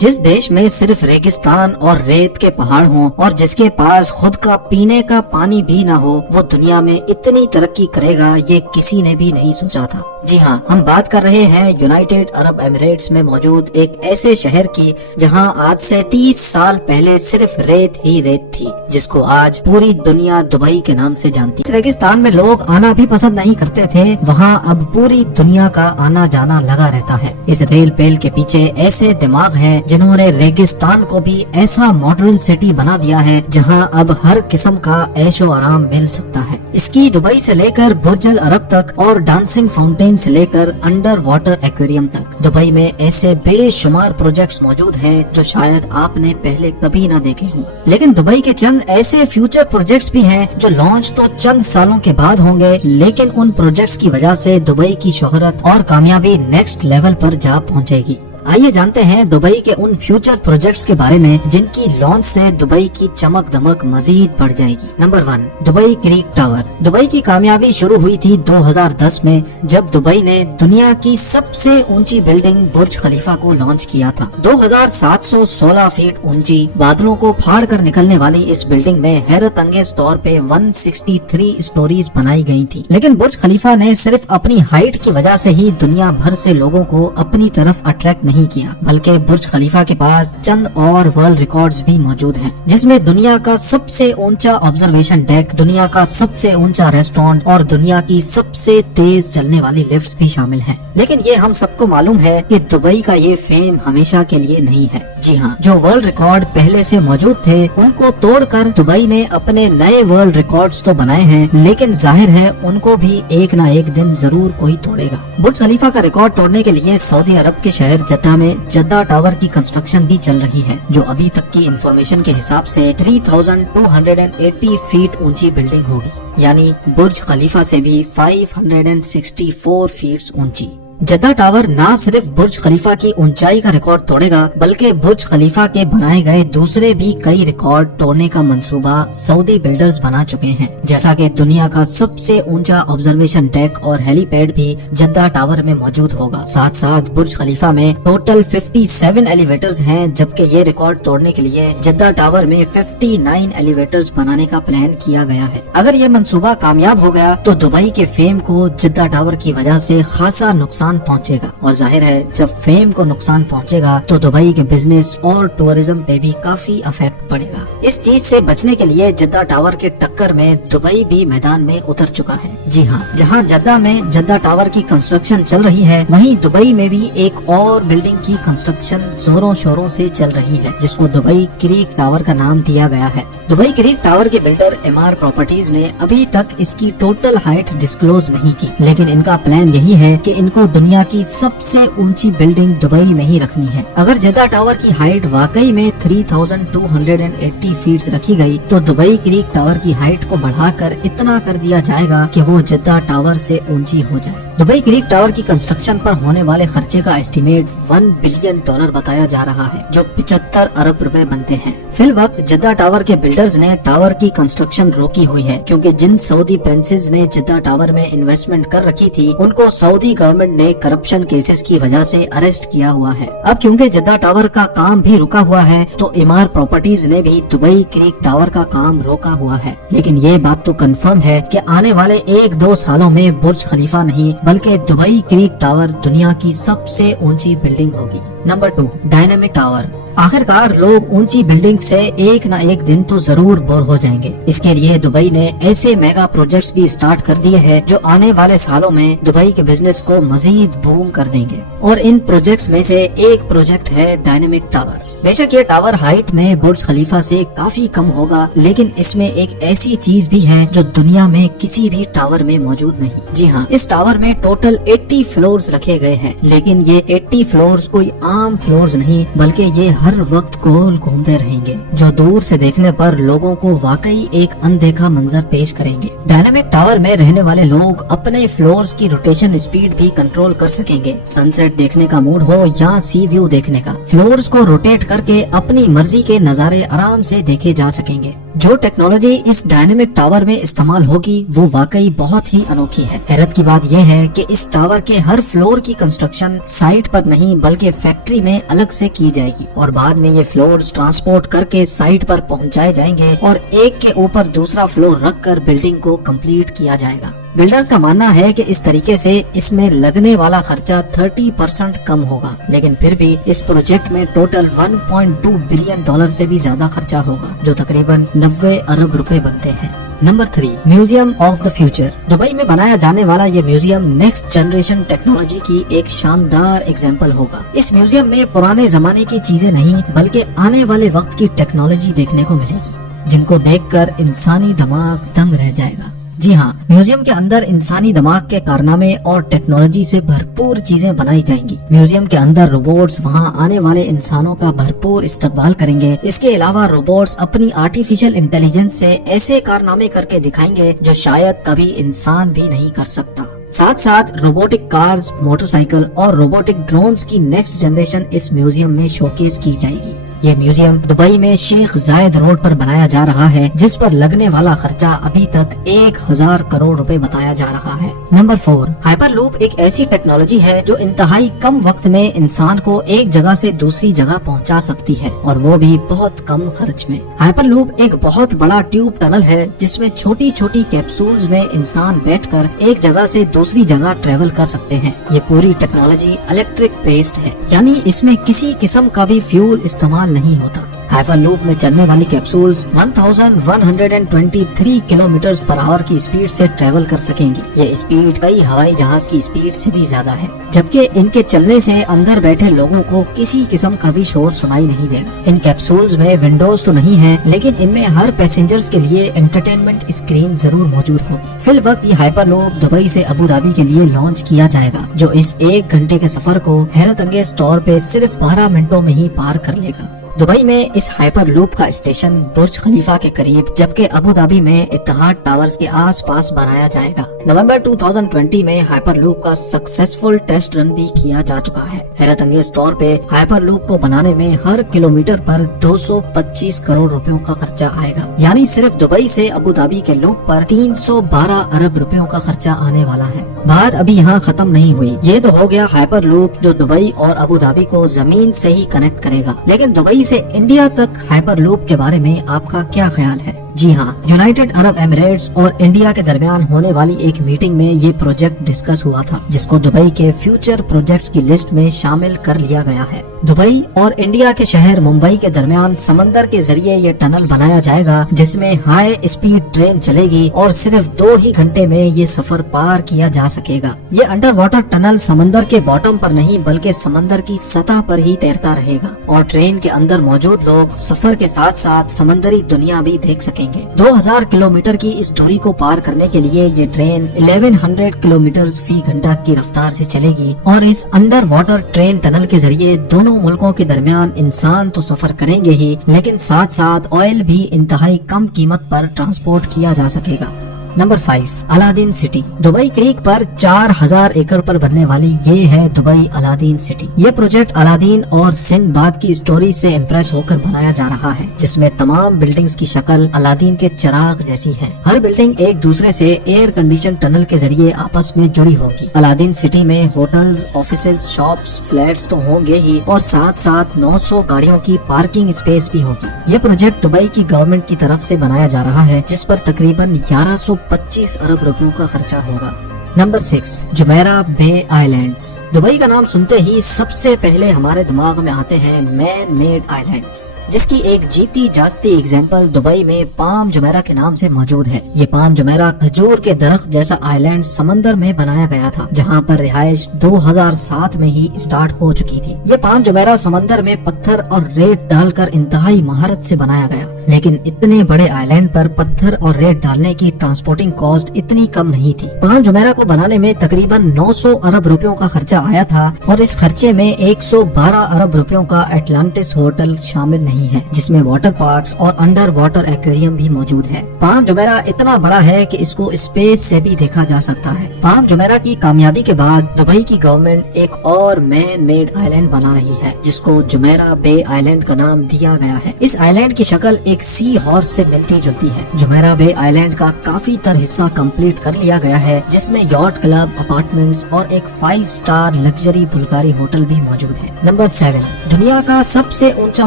जिस देश में सिर्फ रेगिस्तान और रेत के पहाड़ हों और जिसके पास खुद का पीने का पानी भी ना हो, वो दुनिया में इतनी तरक्की करेगा ये किसी ने भी नहीं सोचा था। जी हाँ, हम बात कर रहे हैं यूनाइटेड अरब एमिरेट्स में मौजूद एक ऐसे शहर की जहां आज से 30 साल पहले सिर्फ रेत ही रेत थी, जिसको आज पूरी दुनिया दुबई के नाम से जानती है। इस रेगिस्तान में लोग आना भी पसंद नहीं करते थे, वहाँ अब पूरी दुनिया का आना जाना लगा रहता है। इस रेल पेल के पीछे ऐसे दिमाग हैं जिन्होंने रेगिस्तान को भी ऐसा मॉडर्न सिटी बना दिया है जहां अब हर किस्म का ऐशो आराम मिल सकता है। इसकी दुबई से लेकर बुर्ज अल अरब तक और डांसिंग फाउंटेन से लेकर अंडर वाटर एक्वेरियम तक दुबई में ऐसे बेशुमार प्रोजेक्ट्स मौजूद हैं जो शायद आपने पहले कभी न देखे हों। लेकिन दुबई के चंद ऐसे फ्यूचर प्रोजेक्ट्स भी हैं जो लॉन्च तो चंद सालों के बाद होंगे, लेकिन उन प्रोजेक्ट्स की वजह से दुबई की शोहरत और कामयाबी नेक्स्ट लेवल पर जा पहुंचेगी। आइए जानते हैं दुबई के उन फ्यूचर प्रोजेक्ट्स के बारे में जिनकी लॉन्च से दुबई की चमक दमक मजीद बढ़ जाएगी। Number 1, Dubai creek tower. Dubai की कामयाबी शुरू हुई थी 2010 में जब दुबई ने दुनिया की सबसे ऊंची बिल्डिंग बुर्ज खलीफा को लॉन्च किया था। 2716 फीट ऊंची बादलों को फाड़ कर निकलने वाली इस बिल्डिंग में हैरत अंगेज तौर पे 163 स्टोरीज बनाई गई थी। लेकिन बुर्ज खलीफा ने सिर्फ अपनी हाइट की वजह से ही दुनिया भर से लोगों को अपनी तरफ अट्रैक्ट नहीं किया, बल्कि बुर्ज खलीफा के पास चंद और वर्ल्ड रिकॉर्ड्स भी मौजूद हैं, जिसमें दुनिया का सबसे ऊंचा ऑब्जर्वेशन डेक, दुनिया का सबसे ऊंचा रेस्टोरेंट और दुनिया की सबसे तेज चलने वाली लिफ्ट्स भी शामिल हैं। लेकिन ये हम सबको मालूम है कि दुबई का ये फेम हमेशा के लिए नहीं है। जी हाँ, जो वर्ल्ड रिकॉर्ड पहले से मौजूद थे उनको तोड़कर दुबई ने अपने नए वर्ल्ड रिकॉर्ड्स तो बनाए हैं, लेकिन जाहिर है उनको भी एक ना एक दिन जरूर कोई तोड़ेगा। बुर्ज खलीफा का रिकॉर्ड तोड़ने के लिए सऊदी अरब के शहर जद्दा में जद्दा टावर की कंस्ट्रक्शन भी चल रही है, जो अभी तक की इंफॉर्मेशन के हिसाब से 3280 फीट ऊंची बिल्डिंग होगी, यानी बुर्ज खलीफा से भी 564 फीट ऊंची। जद्दा टावर ना सिर्फ बुर्ज खलीफा की ऊंचाई का रिकॉर्ड तोड़ेगा, बल्कि बुर्ज खलीफा के बनाए गए दूसरे भी कई रिकॉर्ड तोड़ने का मंसूबा सऊदी बिल्डर्स बना चुके हैं, जैसा कि दुनिया का सबसे ऊंचा ऑब्जर्वेशन डेक और हेलीपैड भी जद्दा टावर में मौजूद होगा। साथ साथ बुर्ज खलीफा में टोटल 57 एलिवेटर्स हैं, जबकि ये रिकॉर्ड तोड़ने के लिए जद्दा टावर में 59 एलिवेटर्स बनाने का प्लान किया गया है। अगर ये मंसूबा कामयाब हो गया तो दुबई के फेम को जद्दा टावर की वजह से खासा नुकसान पहुंचेगा, और जाहिर है जब फेम को नुकसान पहुंचेगा तो दुबई के बिजनेस और टूरिज्म पे भी काफी इफेक्ट पड़ेगा। इस चीज से बचने के लिए जद्दा टावर के टक्कर में दुबई भी मैदान में उतर चुका है। जी हाँ, जहां जद्दा में जद्दा टावर की कंस्ट्रक्शन चल रही है, वहीं दुबई में भी एक और बिल्डिंग की कंस्ट्रक्शन जोरों शोरों से चल रही है, जिसको दुबई क्रीक टावर का नाम दिया गया है। दुबई क्रीक टावर के बिल्डर एमआर प्रॉपर्टीज ने अभी तक इसकी टोटल हाइट डिस्क्लोज नहीं की, लेकिन इनका प्लान यही है कि इनको दुनिया की सबसे ऊंची बिल्डिंग दुबई में ही रखनी है। अगर जद्दा टावर की हाइट वाकई में 3280 फीट रखी गई तो दुबई क्रीक टावर की हाइट को बढ़ाकर इतना कर दिया जाएगा कि वो जद्दा टावर से ऊंची हो जाए। दुबई क्रीक टावर की कंस्ट्रक्शन पर होने वाले खर्चे का एस्टीमेट $1 बिलियन बताया जा रहा है, जो 75 अरब रुपए बनते हैं। फिलवक्त जद्दा टावर के बिल्डर्स ने टावर की कंस्ट्रक्शन रोकी हुई है, क्योंकि जिन सऊदी प्रिंसेस ने जद्दा टावर में इन्वेस्टमेंट कर रखी थी उनको सऊदी गवर्नमेंट ने करप्शन केसेस की वजह से अरेस्ट किया हुआ है। अब क्योंकि जद्दा टावर का काम भी रुका हुआ है तो एमआर प्रॉपर्टीज ने भी दुबई क्रीक टावर का काम रोका हुआ है। लेकिन ये बात तो कंफर्म है कि आने वाले 1-2 सालों में बुर्ज खलीफा नहीं बल्कि दुबई क्रीक टावर दुनिया की सबसे ऊंची बिल्डिंग होगी। Number 2, dynamic tower. आखिरकार लोग ऊंची बिल्डिंग से एक ना एक दिन तो जरूर बोर हो जाएंगे। इसके लिए दुबई ने ऐसे मेगा प्रोजेक्ट्स भी स्टार्ट कर दिए हैं जो आने वाले सालों में दुबई के बिजनेस को मजीद बूम कर देंगे, और इन प्रोजेक्ट्स में से एक प्रोजेक्ट है डायनामिक टावर। बेशक ये टावर हाइट में बुर्ज खलीफा से काफी कम होगा, लेकिन इसमें एक ऐसी चीज भी है जो दुनिया में किसी भी टावर में मौजूद नहीं। जी हाँ, इस टावर में टोटल 80 फ्लोर्स रखे गए हैं, लेकिन ये 80 फ्लोर्स कोई आम फ्लोर्स नहीं, बल्कि ये हर वक्त गोल घूमते रहेंगे, जो दूर से देखने पर लोगों को वाकई एक अनदेखा मंजर पेश करेंगे। डायनामिक टावर में रहने वाले लोग अपने फ्लोर्स की रोटेशन स्पीड भी कंट्रोल कर सकेंगे। सनसेट देखने का मूड हो या सी व्यू देखने का, फ्लोर्स को रोटेट کر کے اپنی مرضی کے نظارے آرام سے دیکھے جا سکیں گے۔ جو ٹیکنالوجی اس ڈائنامک ٹاور میں استعمال ہوگی وہ واقعی بہت ہی انوکھی ہے۔ حیرت کی بات یہ ہے کہ اس ٹاور کے ہر فلور کی کنسٹرکشن سائٹ پر نہیں بلکہ فیکٹری میں الگ سے کی جائے گی، اور بعد میں یہ فلورز ٹرانسپورٹ کر کے سائٹ پر پہنچائے جائیں گے اور ایک کے اوپر دوسرا فلور رکھ کر بلڈنگ کو کمپلیٹ کیا جائے گا۔ بلڈرز کا ماننا ہے کہ اس طریقے سے اس میں لگنے والا خرچہ 30% کم ہوگا، لیکن پھر بھی اس پروجیکٹ میں ٹوٹل $1.2 بلین سے بھی زیادہ خرچہ ہوگا، جو تقریباً 90 ارب روپے بنتے ہیں۔ Number 3، museum of the future. Dubai میں بنایا جانے والا یہ میوزیم نیکسٹ جنریشن ٹیکنالوجی کی ایک شاندار ایگزامپل ہوگا۔ اس میوزیم میں پرانے زمانے کی چیزیں نہیں بلکہ آنے والے وقت کی ٹیکنالوجی دیکھنے کو ملے گی، جن کو دیکھ کر انسانی دماغ دنگ رہ جائے گا۔ جی ہاں، میوزیم کے اندر انسانی دماغ کے کارنامے اور ٹیکنالوجی سے بھرپور چیزیں بنائی جائیں گی۔ میوزیم کے اندر روبوٹس وہاں آنے والے انسانوں کا بھرپور استقبال کریں گے۔ اس کے علاوہ روبوٹس اپنی آرٹیفیشل انٹیلیجنس سے ایسے کارنامے کر کے دکھائیں گے جو شاید کبھی انسان بھی نہیں کر سکتا۔ ساتھ ساتھ روبوٹک کارز، موٹر سائیکل اور روبوٹک ڈرونز کی نیکسٹ جنریشن اس میوزیم میں شوکیس کی جائے گی۔ یہ میوزیم دبئی میں شیخ زاید روڈ پر بنایا جا رہا ہے، جس پر لگنے والا خرچہ ابھی تک 1000 کروڑ روپے بتایا جا رہا ہے۔ نمبر 4، ہائپر لوپ ایک ایسی ٹیکنالوجی ہے جو انتہائی کم وقت میں انسان کو ایک جگہ سے دوسری جگہ پہنچا سکتی ہے، اور وہ بھی بہت کم خرچ میں۔ ہائپر لوپ ایک بہت بڑا ٹیوب ٹنل ہے جس میں چھوٹی چھوٹی کیپسولز میں انسان بیٹھ کر ایک جگہ سے دوسری جگہ ٹریول کر سکتے ہیں۔ یہ پوری ٹیکنالوجی الیکٹرک بیسڈ ہے، یعنی اس میں کسی قسم کا بھی فیول استعمال نہیں ہوتا۔ ہائپر لوپ میں چلنے والی کیپسولز 1123 کلومیٹر پر آور کی اسپیڈ سے ٹریول کر سکیں گی۔ یہ اسپیڈ کئی ہوائی جہاز کی اسپیڈ سے بھی زیادہ ہے، جبکہ ان کے چلنے سے اندر بیٹھے لوگوں کو کسی قسم کا بھی شور سنائی نہیں دے گا۔ ان کیپسولز میں ونڈوز تو نہیں ہیں، لیکن ان میں ہر پیسنجرز کے لیے انٹرٹینمنٹ اسکرین ضرور موجود ہوگی۔ فی الوقت یہ ہائپر لوپ دبئی سے ابو ظبی کے لیے لانچ کیا جائے گا، جو اس 1 گھنٹے کے سفر کو حیرت انگیز طور پہ صرف 12 منٹوں میں ہی پار کر لے گا۔ دبئی میں اس ہائپر لوپ کا اسٹیشن برج خلیفہ کے قریب، جبکہ ابو ظبی میں اتحاد ٹاورز کے آس پاس بنایا جائے گا۔ نومبر 2020 میں ہائپر لوپ کا سکسیسفل ٹیسٹ رن بھی کیا جا چکا ہے۔ حیرت انگیز طور پہ ہائپر لوپ کو بنانے میں ہر کلومیٹر پر 225 کروڑ روپیوں کا خرچہ آئے گا، یعنی صرف دبئی سے ابو ظبی کے لوپ پر 312 ارب روپیوں کا خرچہ آنے والا ہے۔ بات ابھی یہاں ختم نہیں ہوئی۔ یہ تو ہو گیا ہائپر لوپ جو دبئی اور ابو ظبی کو زمین سے ہی کنیکٹ کرے گا، لیکن دبئی سے انڈیا تک ہائپر لوپ کے بارے میں آپ کا کیا خیال ہے؟ جی ہاں، یونائیٹڈ عرب ایمریٹس اور انڈیا کے درمیان ہونے والی ایک میٹنگ میں یہ پروجیکٹ ڈسکس ہوا تھا، جس کو دبئی کے فیوچر پروجیکٹس کی لسٹ میں شامل کر لیا گیا ہے۔ دبئی اور انڈیا کے شہر ممبئی کے درمیان سمندر کے ذریعے یہ ٹنل بنایا جائے گا، جس میں ہائی اسپیڈ ٹرین چلے گی اور صرف 2 ہی گھنٹے میں یہ سفر پار کیا جا سکے گا۔ یہ انڈر واٹر ٹنل سمندر کے باٹم پر نہیں بلکہ سمندر کی سطح پر ہی تیرتا رہے گا، اور ٹرین کے اندر موجود لوگ سفر کے ساتھ ساتھ سمندری دنیا بھی دیکھ سکیں گے۔ 2000 کلومیٹر کی اس دوری کو پار کرنے کے لیے یہ ٹرین 1100 کلومیٹر فی گھنٹہ کی رفتار سے چلے گی، اور اس انڈر واٹر ٹرین ٹنل کے ذریعے دونوں ملکوں کے درمیان انسان تو سفر کریں گے ہی، لیکن ساتھ ساتھ آئل بھی انتہائی کم قیمت پر ٹرانسپورٹ کیا جا سکے گا۔ Number 5، Aladdin city. Dubai creek پر 4000 ایکڑ پر بننے والی یہ ہے دبئی الادین سٹی۔ یہ پروجیکٹ الادین اور سندباد کی اسٹوری سے امپریس ہو کر بنایا جا رہا ہے، جس میں تمام بلڈنگز کی شکل الادین کے چراغ جیسی ہے۔ ہر بلڈنگ ایک دوسرے سے ایئر کنڈیشن ٹنل کے ذریعے آپس میں جڑی ہوگی۔ الادین سٹی میں ہوٹلز، آفیسز، شاپس، فلیٹس تو ہوں گے ہی، اور ساتھ ساتھ 900 گاڑیوں کی پارکنگ اسپیس بھی ہوگی۔ یہ پروجیکٹ دبئی کی گورنمنٹ کی طرف سے بنایا جا رہا ہے، جس پر تقریباً 1125 ارب روپیوں کا خرچہ ہوگا۔ نمبر 6، جمیرہ بے آئیلینڈز۔ دبئی کا نام سنتے ہی سب سے پہلے ہمارے دماغ میں آتے ہیں مین میڈ آئیلینڈز، جس کی ایک جیتی جاگتی ایگزامپل دبئی میں پام جمیرہ کے نام سے موجود ہے۔ یہ پام جمیرہ کھجور کے درخت جیسا آئیلینڈ سمندر میں بنایا گیا تھا، جہاں پر رہائش 2007 میں ہی اسٹارٹ ہو چکی تھی۔ یہ پام جمیرہ سمندر میں پتھر اور ریت ڈال کر انتہائی مہارت سے بنایا گیا، लेकिन इतने बड़े आइलैंड पर पत्थर और रेत डालने की ट्रांसपोर्टिंग कॉस्ट इतनी कम नहीं थी। पाम जुमेरा को बनाने में तकरीबन 900 अरब रुपयों का खर्चा आया था और इस खर्चे में 112 अरब रुपयों का एटलांटिस होटल शामिल नहीं है, जिसमें वाटर पार्क्स और अंडर वाटर एक्वेरियम भी मौजूद है। पाम जुमेरा इतना बड़ा है कि इसको स्पेस से भी देखा जा सकता है। पाम जुमेरा की कामयाबी के बाद दुबई की गवर्नमेंट एक और मैन मेड आइलैंड बना रही है, जिसको जुमेरा बे आइलैंड का नाम दिया गया है। इस आइलैंड की शक्ल एक सी हॉर्स से मिलती जुलती है। जुमेरा बे आइलैंड का काफी तर हिस्सा कंप्लीट कर लिया गया है, जिसमें यॉट क्लब, अपार्टमेंट्स और एक 5 स्टार लग्जरी बुल्गारी होटल भी मौजूद है। नंबर 7, दुनिया का सबसे ऊंचा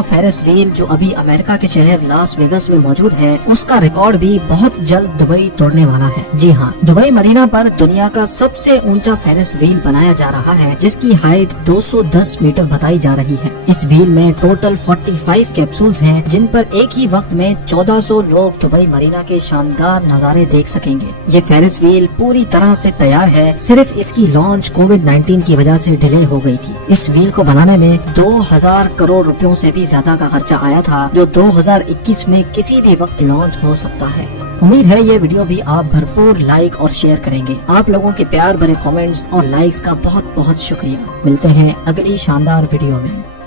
फेरिस व्हील जो अभी अमेरिका के शहर लास वेगस में मौजूद है, उसका रिकॉर्ड भी बहुत जल्द दुबई तोड़ने वाला है। जी हाँ, दुबई मरीना पर दुनिया का सबसे ऊंचा फेरिस व्हील बनाया जा रहा है, जिसकी हाइट 210 मीटर बताई जा रही है। इस व्हील में टोटल 45 कैप्सूल्स हैं, जिन पर एक ही वक्त में 1400 लोग दुबई मरीना के शानदार नजारे देख सकेंगे। ये फेरिस व्हील पूरी तरह से तैयार है, सिर्फ इसकी लॉन्च कोविड-19 की वजह से डिले हो गई थी। इस व्हील को बनाने में 2000 करोड़ रुपयों से भी ज्यादा का खर्चा आया था, जो 2021 में किसी भी वक्त लॉन्च हो सकता है। उम्मीद है ये वीडियो भी आप भरपूर लाइक और शेयर करेंगे। आप लोगों के प्यार भरे कमेंट्स और लाइक्स का बहुत बहुत शुक्रिया। मिलते हैं अगली शानदार वीडियो में।